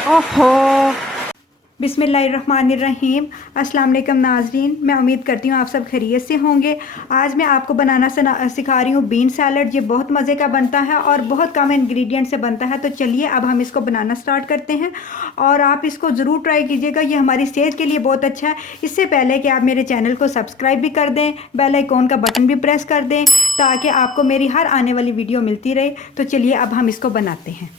ओहो। बिस्मिल्लाहिर्रहमानिर्रहीम। अस्सलाम वालेकुम नाज़रीन, मैं उम्मीद करती हूँ आप सब खैरियत से होंगे। आज मैं आपको बनाना सिखा रही हूँ बीन सैलड। ये बहुत मज़े का बनता है और बहुत कम इंग्रेडिएंट से बनता है। तो चलिए अब हम इसको बनाना स्टार्ट करते हैं और आप इसको ज़रूर ट्राई कीजिएगा, ये हमारी सेहत के लिए बहुत अच्छा है। इससे पहले कि आप मेरे चैनल को सब्सक्राइब भी कर दें, बेल आइकॉन का बटन भी प्रेस कर दें ताकि आपको मेरी हर आने वाली वीडियो मिलती रहे। तो चलिए अब हम इसको बनाते हैं।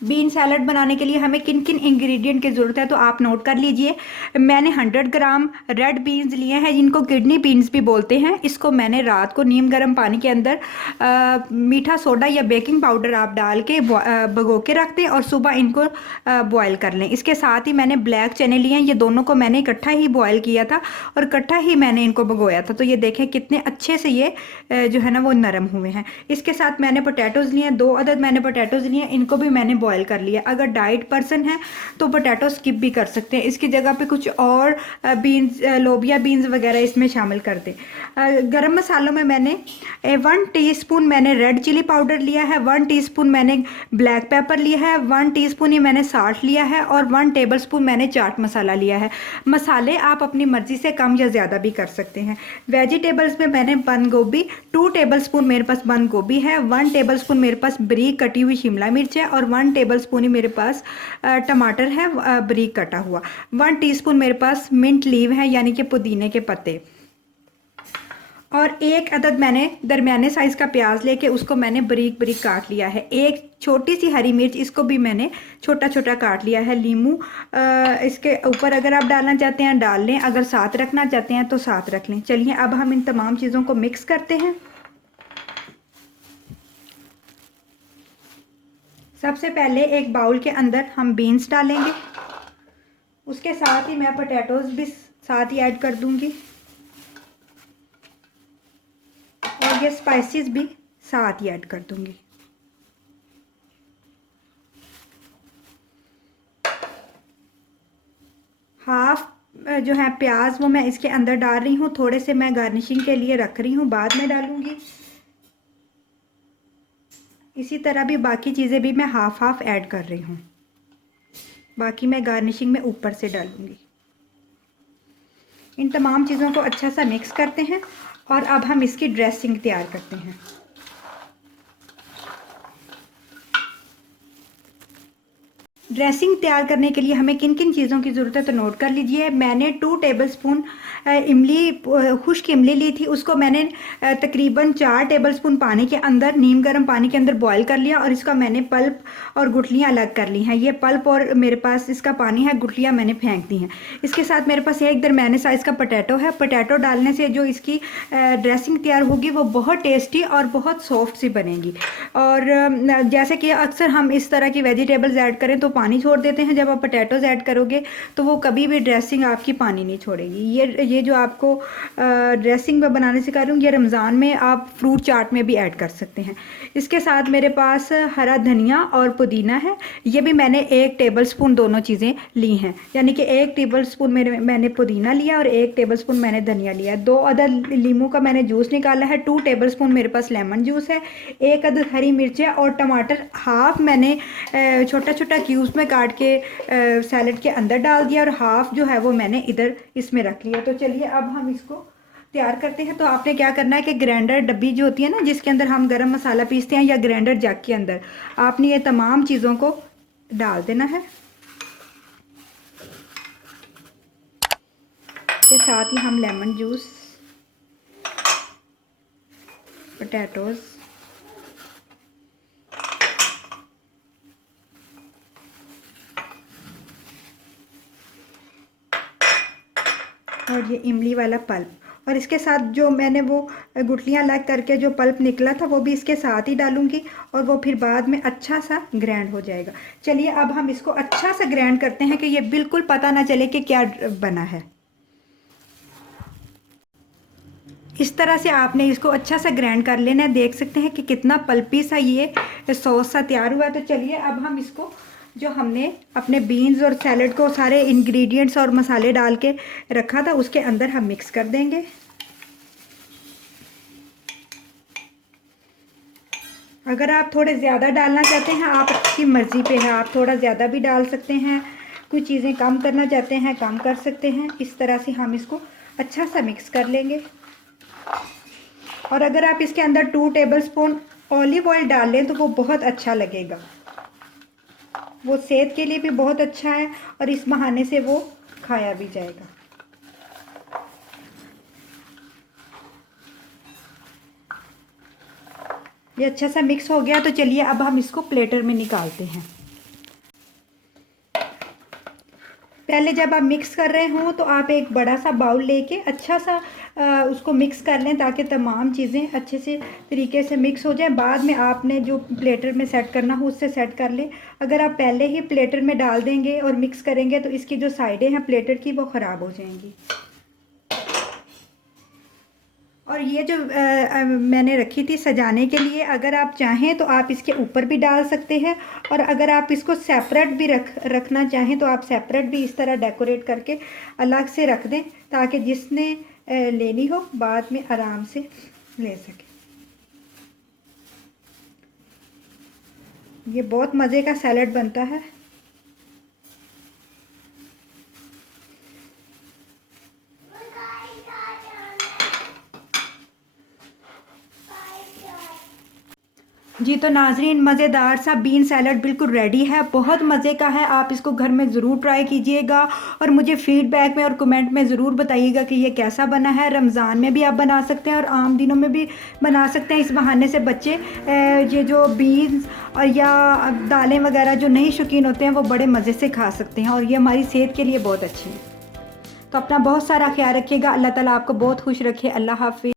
बीन सैलड बनाने के लिए हमें किन किन इंग्रेडिएंट की ज़रूरत है तो आप नोट कर लीजिए। मैंने 100 ग्राम रेड बीन्स लिए हैं, जिनको किडनी बीन्स भी बोलते हैं। इसको मैंने रात को नीम गर्म पानी के अंदर मीठा सोडा या बेकिंग पाउडर आप डाल के भिगो के रख दें और सुबह इनको बॉयल कर लें। इसके साथ ही मैंने ब्लैक चने लिए हैं, ये दोनों को मैंने इकट्ठा ही बॉयल किया था और इकट्ठा ही मैंने इनको भिगोया था। तो ये देखें कितने अच्छे से ये जो है ना वो नरम हुए हैं। इसके साथ मैंने पोटैटोज़ लिए हैं, 2 अदद मैंने पोटैटोज़ लिए हैं, इनको भी मैंने बॉयल कर लिया। अगर डाइट पर्सन है तो पोटैटो स्किप भी कर सकते हैं, इसकी जगह पे कुछ और बीन्स, लोबिया बीन्स वगैरह इसमें शामिल कर दें। गरम मसालों में मैंने 1 टीस्पून मैंने रेड चिली पाउडर लिया है, 1 टीस्पून मैंने ब्लैक पेपर लिया है, 1 टीस्पून ही मैंने साल्ट लिया है और 1 टेबलस्पून मैंने चाट मसाला लिया है। मसाले आप अपनी मर्ज़ी से कम या ज़्यादा भी कर सकते हैं। वेजिटेबल्स में मैंने बंद गोभी 2 टेबलस्पून मेरे पास बंद गोभी है, 1 टेबलस्पून मेरे पास बारीक कटी हुई शिमला मिर्च है और 1 टेबलस्पून ही मेरे पास टमाटर है बारीक कटा हुआ। 1 टीस्पून मेरे पास मिंट लीव है यानी कि पुदीने के पत्ते और 1 अदद मैंने दरमियाने साइज़ का प्याज लेके उसको मैंने बारीक बारीक काट लिया है। 1 छोटी सी हरी मिर्च, इसको भी मैंने छोटा छोटा काट लिया है। नींबू इसके ऊपर अगर आप डालना चाहते हैं डाल लें, अगर साथ रखना चाहते हैं तो साथ रख लें। चलिए अब हम इन तमाम चीज़ों को मिक्स करते हैं। सबसे पहले एक बाउल के अंदर हम बीन्स डालेंगे, उसके साथ ही मैं पोटैटोज़ भी साथ ही ऐड कर दूंगी और ये स्पाइसेस भी साथ ही ऐड कर दूंगी। हाफ जो है प्याज वो मैं इसके अंदर डाल रही हूँ, थोड़े से मैं गार्निशिंग के लिए रख रही हूँ, बाद में डालूंगी। इसी तरह भी बाकी चीज़ें भी मैं हाफ हाफ ऐड कर रही हूँ, बाकी मैं गार्निशिंग में ऊपर से डालूंगी। इन तमाम चीज़ों को अच्छा सा मिक्स करते हैं और अब हम इसकी ड्रेसिंग तैयार करते हैं। ड्रेसिंग तैयार करने के लिए हमें किन किन चीज़ों की ज़रूरत है तो नोट कर लीजिए। मैंने 2 टेबलस्पून इमली, खुश्क इमली ली थी, उसको मैंने तकरीबन 4 टेबलस्पून पानी के अंदर, नीम गर्म पानी के अंदर बॉईल कर लिया और इसका मैंने पल्प और गुठलियाँ अलग कर ली हैं। ये पल्प और मेरे पास इसका पानी है, गुठलियाँ मैंने फेंक दी हैं। इसके साथ मेरे पास एक दरमियाने साइज़ का पोटैटो है। पोटैटो डालने से जो इसकी ड्रेसिंग तैयार होगी वो बहुत टेस्टी और बहुत सॉफ्ट सी बनेगी। और जैसे कि अक्सर हम इस तरह की वेजिटेबल्स ऐड करें तो पानी छोड़ देते हैं, जब आप पोटैटोज़ ऐड करोगे तो वो कभी भी ड्रेसिंग आपकी पानी नहीं छोड़ेगी। ये जो आपको ड्रेसिंग में बनाने सिखा रही हूँ, ये रमज़ान में आप फ्रूट चाट में भी ऐड कर सकते हैं। इसके साथ मेरे पास हरा धनिया और पुदीना है, ये भी मैंने 1 टेबलस्पून दोनों चीज़ें ली हैं, यानी कि 1 टेबलस्पून मैंने पुदीना लिया और 1 टेबलस्पून मैंने धनिया लिया। 2 अदद लीमू का मैंने जूस निकाला है, 2 टेबलस्पून मेरे पास लेमन जूस है, 1 अदद हरी मिर्च है और टमाटर हाफ मैंने छोटा छोटा क्यूब्स में काट के सैलड के अंदर डाल दिया और हाफ जो है वो मैंने इधर इसमें रख लिया। तो चलिए अब हम इसको तैयार करते हैं। तो आपने क्या करना है कि ग्राइंडर डब्बी जो होती है ना जिसके अंदर हम गरम मसाला पीसते हैं, या ग्राइंडर जग के अंदर आपने ये तमाम चीज़ों को डाल देना है। इसके साथ ही हम लेमन जूस, पोटैटोज़, और ये इमली वाला पल्प, और इसके साथ जो मैंने वो गुठलियाँ अलग करके जो पल्प निकला था वो भी इसके साथ ही डालूंगी और वो फिर बाद में अच्छा सा ग्राइंड हो जाएगा। चलिए अब हम इसको अच्छा सा ग्राइंड करते हैं कि ये बिल्कुल पता ना चले कि क्या बना है। इस तरह से आपने इसको अच्छा सा ग्राइंड कर लेना है। देख सकते हैं कि कितना पल्पी सा ये सॉस सा तैयार हुआ। तो चलिए अब हम इसको, जो हमने अपने बीन्स और सैलड को सारे इंग्रेडिएंट्स और मसाले डाल के रखा था उसके अंदर हम मिक्स कर देंगे। अगर आप थोड़े ज़्यादा डालना चाहते हैं, आप आपकी मर्ज़ी पे है, आप थोड़ा ज़्यादा भी डाल सकते हैं। कुछ चीज़ें कम करना चाहते हैं, कम कर सकते हैं। इस तरह से हम इसको अच्छा सा मिक्स कर लेंगे। और अगर आप इसके अंदर 2 टेबलस्पून ऑलिव ऑयल डाल लें तो वो बहुत अच्छा लगेगा, वो सेहत के लिए भी बहुत अच्छा है और इस बहाने से वो खाया भी जाएगा। ये अच्छा सा मिक्स हो गया, तो चलिए अब हम इसको प्लेटर में निकालते हैं। पहले जब आप मिक्स कर रहे हों तो आप एक बड़ा सा बाउल लेके अच्छा सा उसको मिक्स कर लें, ताकि तमाम चीज़ें अच्छे से तरीके से मिक्स हो जाए। बाद में आपने जो प्लेटर में सेट करना हो उससे सेट कर लें। अगर आप पहले ही प्लेटर में डाल देंगे और मिक्स करेंगे तो इसकी जो साइडें हैं प्लेटर की वो ख़राब हो जाएंगी। और ये जो मैंने रखी थी सजाने के लिए, अगर आप चाहें तो आप इसके ऊपर भी डाल सकते हैं। और अगर आप इसको सेपरेट भी रखना चाहें तो आप सेपरेट भी इस तरह डेकोरेट करके अलग से रख दें, ताकि जिसने लेनी हो बाद में आराम से ले सके। ये बहुत मज़े का सैलड बनता है। जी तो नाजरीन, मज़ेदार सा बीन सैलड बिल्कुल रेडी है, बहुत मज़े का है। आप इसको घर में ज़रूर ट्राई कीजिएगा और मुझे फ़ीडबैक में और कमेंट में ज़रूर बताइएगा कि ये कैसा बना है। रमज़ान में भी आप बना सकते हैं और आम दिनों में भी बना सकते हैं। इस बहाने से बच्चे ये जो बीन्स और या दालें वगैरह जो नहीं शौकीन होते हैं वो बड़े मज़े से खा सकते हैं, और ये हमारी सेहत के लिए बहुत अच्छी है। तो अपना बहुत सारा ख्याल रखिएगा। अल्लाह ताला आपको बहुत खुश रखे। अल्लाह हाफ़िज़।